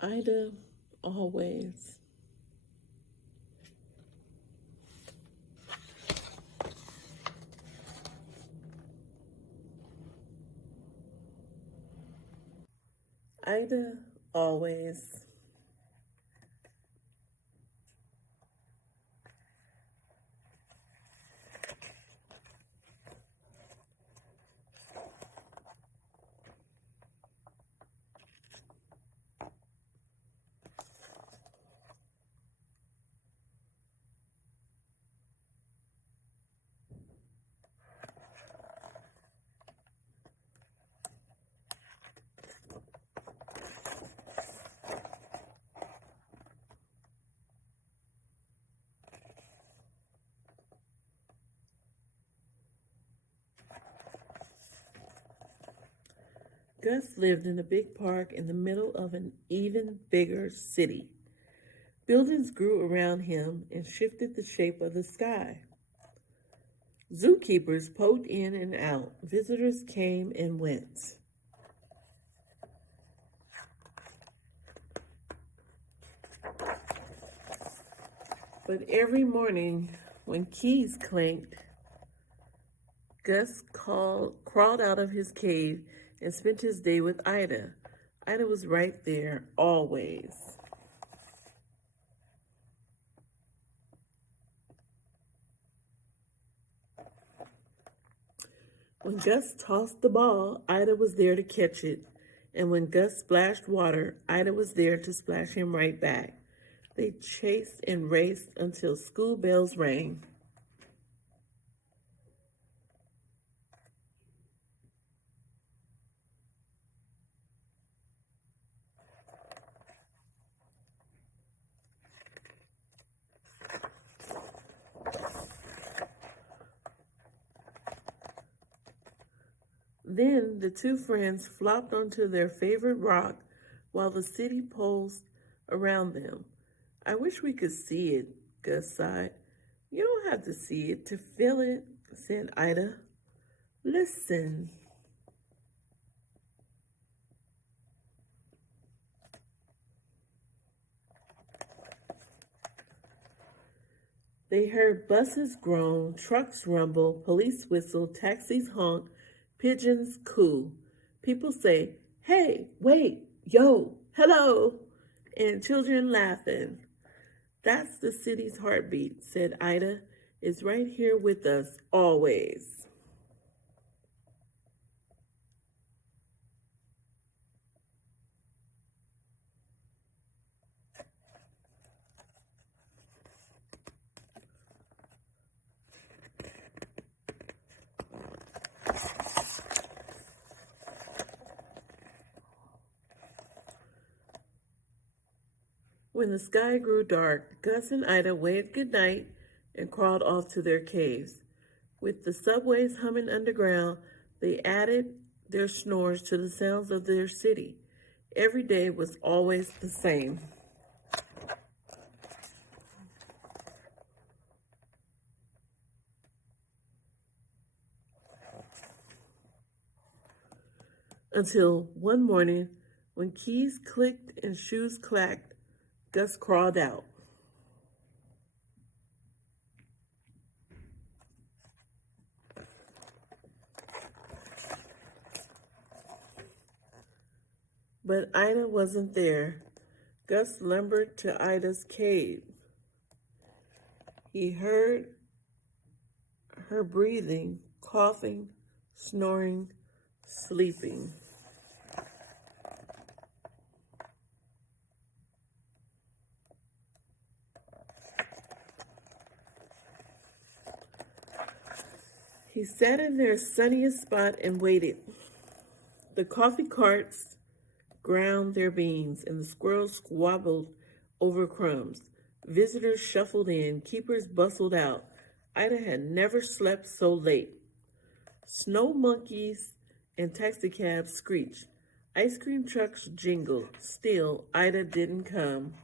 Ida always. Ida always. Gus lived in a big park in the middle of an even bigger city. Buildings grew around him and shifted the shape of the sky. Zookeepers poked in and out. Visitors came and went. But every morning, when keys clanked, Gus crawled out of his cave and spent his day with Ida. Ida was right there, always. When Gus tossed the ball, Ida was there to catch it. And when Gus splashed water, Ida was there to splash him right back. They chased and raced until school bells rang. Then the two friends flopped onto their favorite rock while the city pulsed around them. I wish we could see it, Gus sighed. You don't have to see it to feel it, said Ida. Listen. They heard buses groan, trucks rumble, police whistle, taxis honk, pigeons coo. People say, hey, wait, yo, hello, and children laughing. That's the city's heartbeat, said Ida. It's right here with us, always. When the sky grew dark, Gus and Ida waved goodnight and crawled off to their caves. With the subways humming underground, they added their snores to the sounds of their city. Every day was always the same. Until one morning, when keys clicked and shoes clacked, Gus crawled out. But Ida wasn't there. Gus lumbered to Ida's cave. He heard her breathing, coughing, snoring, sleeping. He sat in their sunniest spot and waited. The coffee carts ground their beans, and the squirrels squabbled over crumbs. Visitors shuffled in, keepers bustled out. Ida had never slept so late. Snow monkeys and taxicabs screeched. Ice cream trucks jingled. Still, Ida didn't come.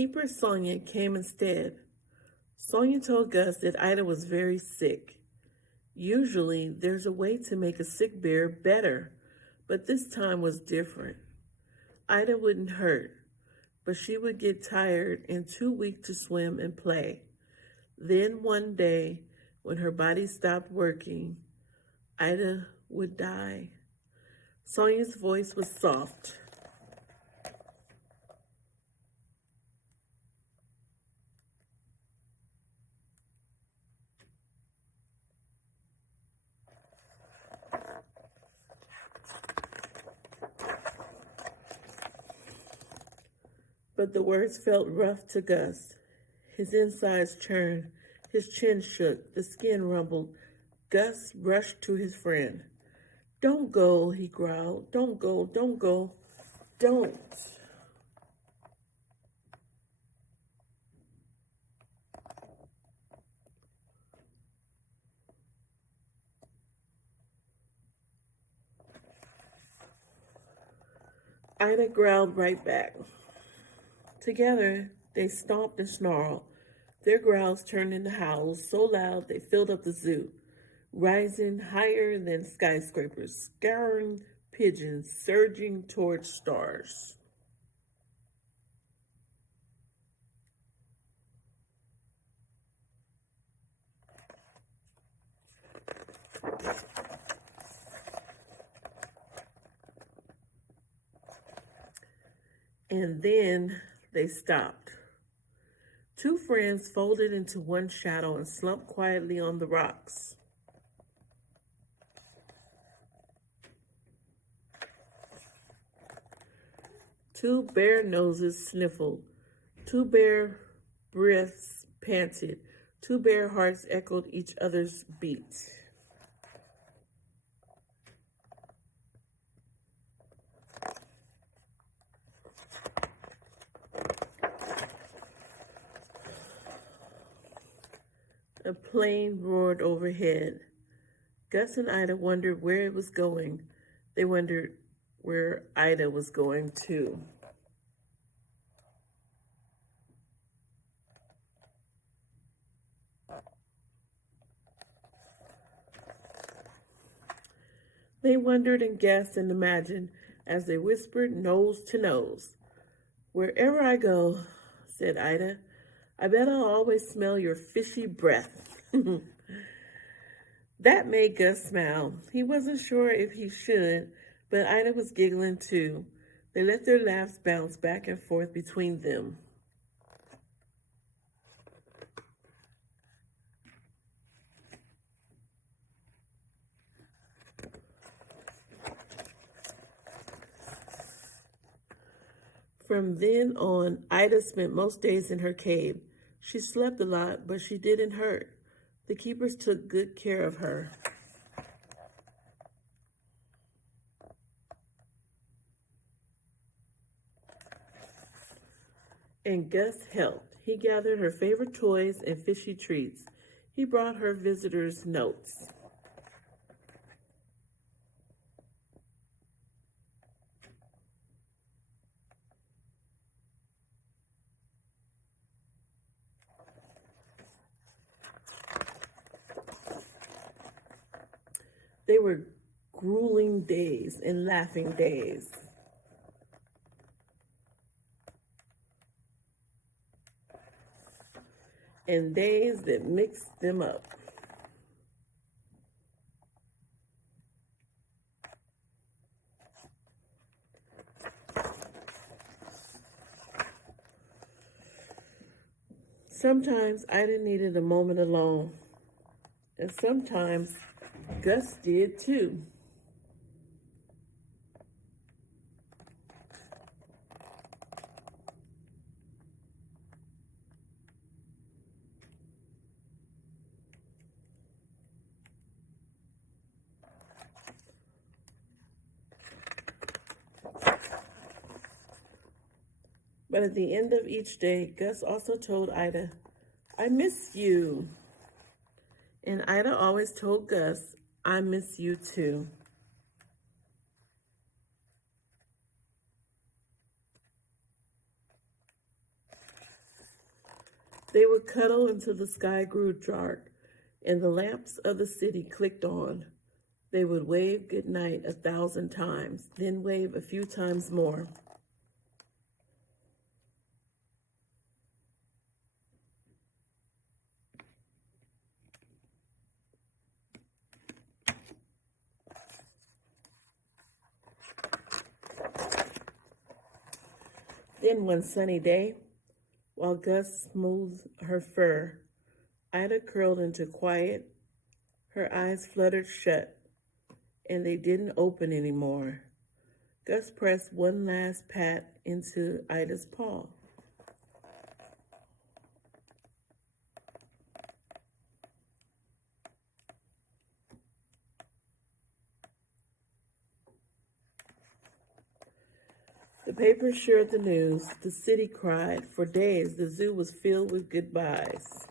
keeper, Sonia, came instead. Sonia told Gus that Ida was very sick. Usually, there's a way to make a sick bear better, but this time was different. Ida wouldn't hurt, but she would get tired and too weak to swim and play. Then one day, when her body stopped working, Ida would die. Sonia's voice was soft. But the words felt rough to Gus. His insides churned, his chin shook, the skin rumbled. Gus rushed to his friend. "Don't go," he growled. "Don't go, don't go, don't." Ida growled right back. Together, they stomped and snarled. Their growls turned into howls so loud they filled up the zoo, rising higher than skyscrapers, scouring pigeons, surging towards stars. And then they stopped. Two friends folded into one shadow and slumped quietly on the rocks. Two bare noses sniffled. Two bare breaths panted. Two bare hearts echoed each other's beat. A plane roared overhead. Gus and Ida wondered where it was going. They wondered where Ida was going too. They wondered and guessed and imagined as they whispered nose to nose. "Wherever I go," said Ida, "I bet I'll always smell your fishy breath." That made Gus smile. He wasn't sure if he should, but Ida was giggling too. They let their laughs bounce back and forth between them. From then on, Ida spent most days in her cave. She slept a lot, but she didn't hurt. The keepers took good care of her. And Gus helped. He gathered her favorite toys and fishy treats. He brought her visitors notes. They were grueling days and laughing days. And days that mixed them up. Sometimes Ida needed a moment alone, and sometimes Gus did too. But at the end of each day, Gus also told Ida, "I miss you." And Ida always told Gus, "I miss you too." They would cuddle until the sky grew dark and the lamps of the city clicked on. They would wave good night 1,000 times, then wave a few times more. Then one sunny day, while Gus smoothed her fur, Ida curled into quiet. Her eyes fluttered shut, and they didn't open anymore. Gus pressed one last pat into Ida's paw. The paper shared the news. The city cried. For days, the zoo was filled with goodbyes.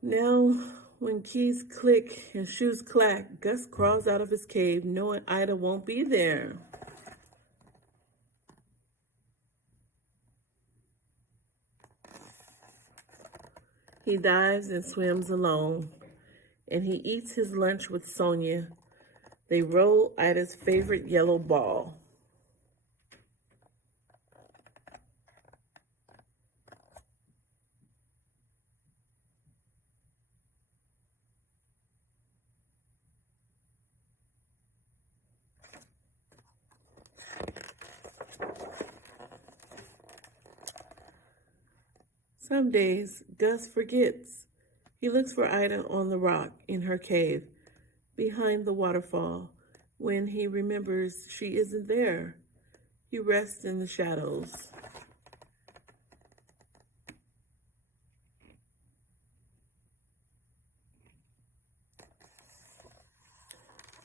Now, when keys click and shoes clack, Gus crawls out of his cave knowing Ida won't be there. He dives and swims alone, and he eats his lunch with Sonia. They roll Ida's favorite yellow ball. Some days, Gus forgets. He looks for Ida on the rock in her cave, behind the waterfall. When he remembers she isn't there, he rests in the shadows.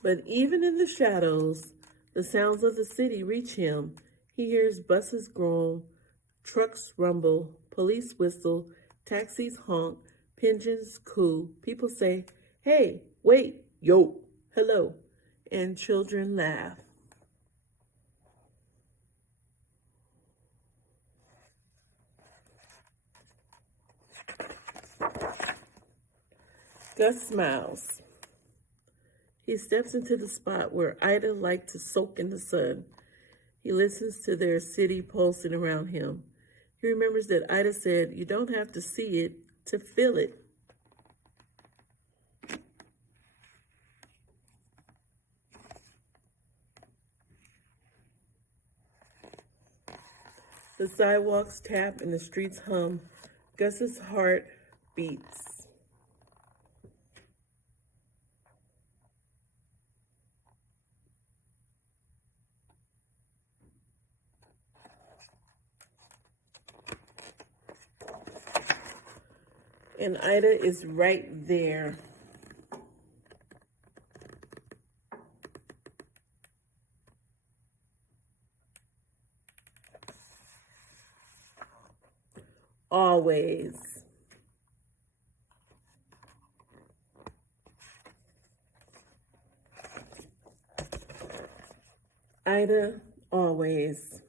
But even in the shadows, the sounds of the city reach him. He hears buses groan, trucks rumble, police whistle, taxis honk, pigeons coo. People say, "Hey, wait, yo, hello," and children laugh. Gus smiles. He steps into the spot where Ida liked to soak in the sun. He listens to their city pulsing around him. He remembers that Ida said, "You don't have to see it to feel it." The sidewalks tap and the streets hum. Gus's heart beats. And Ida is right there. Always. Ida, always.